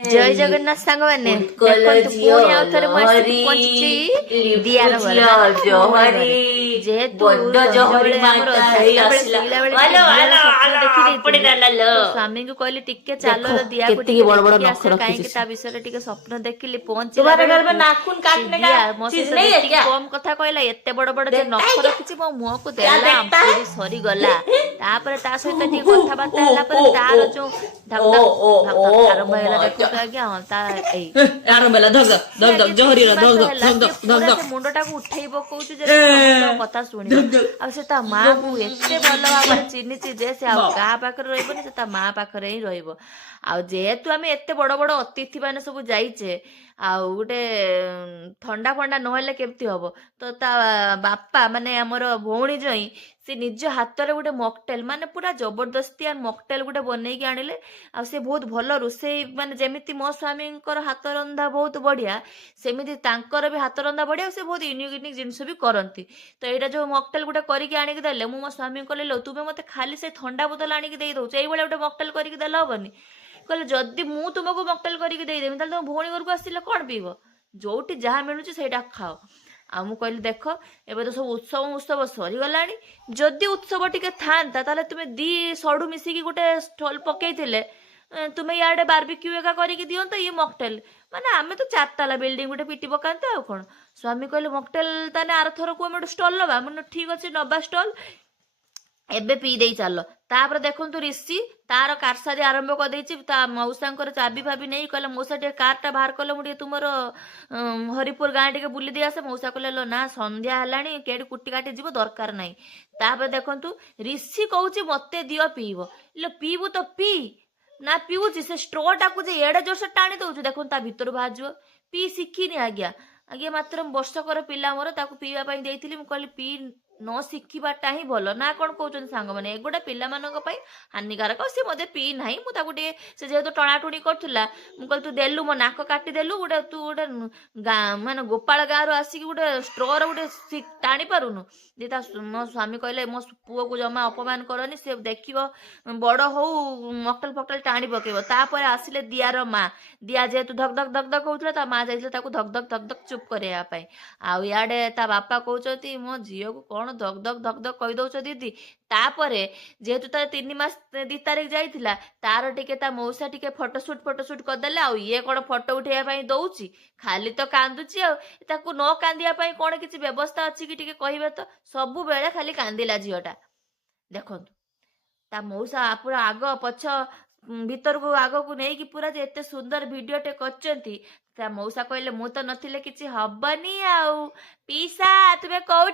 ଜୟ ଜଗନ୍ନାଥ ସାଙ୍ଗମାନେ ଉତ୍କଳ ଦେଖନ୍ତୁ ଝିଅ ପୁଣି ଆଉ ଥରେ ମୁଁ ଆସିକି ଲହରୀ ପହଞ୍ଚିଛି ଦିଆର ଘରେ ଝିଅ ମାନେ ମୋ ଭଉଣୀ ଜହରୀ ଘରେ। ଯେହେତୁ ବଡ ଜହରୀ ସଞ୍ଜବେଳେ ଆମର ମାତା ହେଇ 4ଟା ବେଳେ ଆସିଲା। ଶୋଇଲା ବେଳେ ଟିକେ ଆଲୋ ଦିଆର ଆଲୋ ସ୍ୱପ୍ନ ଆଲୋ ଦେଖିଦେଇଥିଲି। ଆପଣିଟା ଲୋ। ତ ସ୍ୱାମୀଙ୍କୁ କହିଲି ଟିକେ ଚାଲ ଦେଖो ଦିଆକୁ କେତିକି ଟିକେ ବଡ ବଡ ଦେଖିକି ନଖ ଆସିବା, ରଖିଛି କାହିଁକି ସେ। ତା ବିଷୟରେ ଟିକେ ସ୍ୱପ୍ନ ଦେଖିଲି। ପହଞ୍ଚିଲା तुम्हारे घर में ବେଳକୁ नाखून ସେ काटने का ଦିଆ ମୋ चीज ସହିତ नहीं है ଯେତିକି क्या? କମ କଥା କହିଲା, ଏତେ ବଡ ବଡ ଯେ देखता ନଖ है क्या? ରଖିଛି ମୋ ମୁହଁକୁ क्या ଦେଲା देखता है? ଆମ୍ପୁଡି ସରିଗଲା। ତାପରେ ତା ସହିତ ଟିକେ ओ କଥାବାର୍ତ୍ତା ओ ହେଲା ପରେ ओ ତାର ओ ଯୋଉ ଧକ ओ ଧକ ओ ଧକ ओ ଧକ ଆରମ୍ଭ ओ ହେଇଗଲା। माय ଦେଖନ୍ତୁ ଆଜ୍ଞା, ହଁ ତା ଏଇ यार मेला धक धक ସିଏ धक ଆଗେ धक जहरी 3 रा ମାସ धक ହେଲା धक ସିଏ धक ପୁରା धक ସେ धक ମୁଣ୍ଡଟାକୁ ଉଠେଇ ପକଉଛି ଯେ ए ସେ ସମସ୍ତଙ୍କ କଥା ଶୁଣିବ। धक धक ଆଉ ସେ ତା ମା କୁ ଏତେ ଭଲ ଭାବରେ ଚିହ୍ନିଛି ଯେ ସେ ଆଉ କାହା ପାଖରେ ରହିବନି, ସେ ତା ମା ପାଖରେ ହିଁ ରହିବ। ଆଉ ଯେହେତୁ ଆମେ ଏତେ ବଡ ବଡ ଅତିଥି ମାନେ ସବୁ ଯାଇଛେ, ଆଉ ଗୋଟେ ଥଣ୍ଡା ଫଣ୍ଡା ନହେଲେ କେମିତି ହବ। ତ ତା ବାପା ମାନେ ଆମର ଭଉଣୀ ଜଇଁ ସେ ନିଜ ହାତରେ ଗୋଟେ ମକଟେଲ ମାନେ ପୁରା ଜବରଦସ୍ତିଆ ମକଟେଲ ଗୋଟେ ବନେଇକି ଆଣିଲେ। ଆଉ ସେ ବହୁତ ଭଲ ରୋଷେଇ, ମାନେ ଯେମିତି ମୋ ସ୍ୱାମୀଙ୍କର ହାତ ରନ୍ଧା ବହୁତ ବଢିଆ, ସେମିତି ତାଙ୍କର ବି ହାତ ରନ୍ଧା ବଢିଆ। ଆଉ ସେ ବହୁତ ୟୁନିକ୍ ୟୁନିକ୍ ଜିନିଷ ବି କରନ୍ତି। ତ ଏଇଟା ଯୋଉ ମକଟେଲ ଗୋଟେ କରିକି ଆଣିକି ଦେଲେ, ମୁଁ ମୋ ସ୍ୱାମୀଙ୍କୁ କହିଲି, ଲୋ ତୁମେ ମତେ ଖାଲି ସେ ଥଣ୍ଡା ବୋତଲ ଆଣିକି ଦେଇ ଦଉଛ, ଏଇଭଳିଆ ଗୋଟେ ମକଟେଲ କରିକି ଦେଲେ ହବନି? କହିଲେ ଯଦି ମୁଁ ତୁମକୁ ମକଟେଲ କରିକି ଦେଇଦେବି ତାହେଲେ ତମ ଭଉଣୀ ଘରକୁ ଆସିଲେ କଣ ପିଇବ? ଯୋଉଠି ଯାହା ମିଳୁଛି ସେଇଟା ଖାଅ। ଆଉ ମୁଁ କହିଲି ଦେଖ, ଏବେ ତ ସବୁ ଉତ୍ସବ ସରିଗଲାଣି। ଯଦି ଉତ୍ସବ ଟିକେ ଥାନ୍ତା ତାହେଲେ ତୁମେ ଦି ସଢୁ ମିଶିକି ଗୋଟେ ଷ୍ଟଲ ପକେଇଥିଲେ, ତୁମେ ଇଆଡେ ବାର୍ବିକ୍ୟୁ ଏକା କରିକି ଦିଅନ୍ତ, ଇଏ ମକଟେଲ। ମାନେ ଆମେ ତ 4 ତାଲା ବିଲ୍ଡିଂ ଗୋଟେ ପିଟି ପକାନ୍ତେ ଆଉ କଣ। ସ୍ୱାମୀ କହିଲେ ମକଟେଲ ତାହେଲେ ଆରଥରକୁ ଆମେ ଗୋଟେ ଷ୍ଟଲ ନବା। ମାନେ ଠିକ ଅଛି, ନବା ଷ୍ଟଲ, ଏବେ ପିଇ ଦେଇ ଚାଲ। ତାପରେ ଦେଖନ୍ତୁ ରିଷି ତାର କାରସାଦି ଆରମ୍ଭ କରିଦେଇଛି। ତା ମଉସାଙ୍କର ଚାବି ଫାବି ନେଇ କହିଲା, ମଉସା ଟିକେ କାରଟା ବାହାର କଲେ, ମୁଁ ଟିକେ ତୁମର ହରିପୁର ଗାଁ ଟିକେ ବୁଲି ଦେଇ ଆସେ। ମଉସା କହିଲେ, ଲୋ ନା ସନ୍ଧ୍ୟା ହେଲାଣି, କେଠି କୁଟି କାଟି ଯିବ, ଦରକାର ନାହିଁ। ତାପରେ ଦେଖନ୍ତୁ ରିଷି କହୁଛି ମତେ ଦିଅ ପିଇବ। ଇଲୋ ପିଇବୁ ତ ପିଇ। ନା ପିଉଛି, ସେ ଷ୍ଟ୍ରୋଟାକୁ ଯେ ଏଡେ ଜୋରସେ ଟାଣି ଦଉଛି, ଦେଖନ୍ତୁ ତା ଭିତରୁ ବାହାରିଯିବ। ପିଇ ଶିଖିନି ଆଜ୍ଞା। ଆଜ୍ଞା ମାତ୍ର ବର୍ଷକର ପିଲା ମୋର, ତାକୁ ପିଇବା ପାଇଁ ଦେଇଥିଲି। ମୁଁ କହିଲି ପିଇ ନ ଶିଖିବାଟା ହିଁ ଭଲ ନା, କଣ କହୁଛନ୍ତି ସାଙ୍ଗମାନେ? ଏଗୁଡ଼ା ପିଲାମାନଙ୍କ ପାଇଁ ହାନିକାରକ। ସେ ମତେ ପିଇ ନାହିଁ, ମୁଁ ତାକୁ ଟିକେ, ସେ ଯେହେତୁ ଟଣାଟୁଣି କରୁଥିଲା, ମୁଁ କହିଲି ତୁ ଦେଲୁ ମୋ ନାକ କାଟିଦେଲୁ, ଗୋଟେ ତୁ ଗୋଟେ ଗାଁ ମାନେ ଗୋପାଳ ଗାଁରୁ ଆସିକି ଗୋଟେ ଷ୍ଟ୍ରୋର ଗୋଟେ ଟାଣି ପାରୁନୁ। ଯେ ମୋ ସ୍ୱାମୀ କହିଲେ, ମୋ ପୁଅକୁ ଜମା ଅପମାନ କରନି, ସେ ଦେଖିବ ବଡ ହଉ ମକଟେଲ ଫକଟେଲ ଟାଣି ପକେଇବ। ତାପରେ ଆସିଲେ ଦିଆର ମା। ଦିଆ ଯେହେତୁ ଧକ ଧକ ଧକ ଧକ ହଉଥିଲା, ତା ମା ଯାଇଥିଲେ ତାକୁ ଧକ ଧକ ଧକ ଧକ ଚୁପ କରିବା ପାଇଁ। ଆଉ ଇଆଡେ ତା ବାପା କହୁଛନ୍ତି, ମୋ ଝିଅକୁ କଣ ଧକ ଧକ ଧକ ଧକ କହିଦଉଛ ଦିଦି। ତାପରେ ଯେହେତୁ ତାର 3 ମାସ 2 ତାରିଖ ଯାଇଥିଲା, ତାର ଟିକେ ତା ମଉସା ଟିକେ ଫଟୋସୁଟ କରିଦେଲେ। ଆଉ ଇଏ କଣ ଫଟୋ ଉଠେଇବା ପାଇଁ ଦଉଛି, ଖାଲି ତ କାନ୍ଦୁଛି। ଆଉ ତାକୁ ନ କାନ୍ଦିବା ପାଇଁ କଣ କିଛି ବ୍ୟବସ୍ଥା ଅଛି କି ଟିକେ କହିବେ ତ? ସବୁବେଳେ ଖାଲି କାନ୍ଦିଲା ଝିଅଟା। ଦେଖନ୍ତୁ ତା ମଉସା ପୁରା ଆଗ ପଛ ଭିତରକୁ ଆଗକୁ ନେଇକି ପୁରା ଯେ ଏତେ ସୁନ୍ଦର ଭିଡିଓଟେ କରିଛନ୍ତି। ତା ମଉସା କହିଲେ, ମୁଁ ତ ନଥିଲେ କିଛି ହବନି। ଆଉ ପିସା ତୁମେ କୋଉଠି?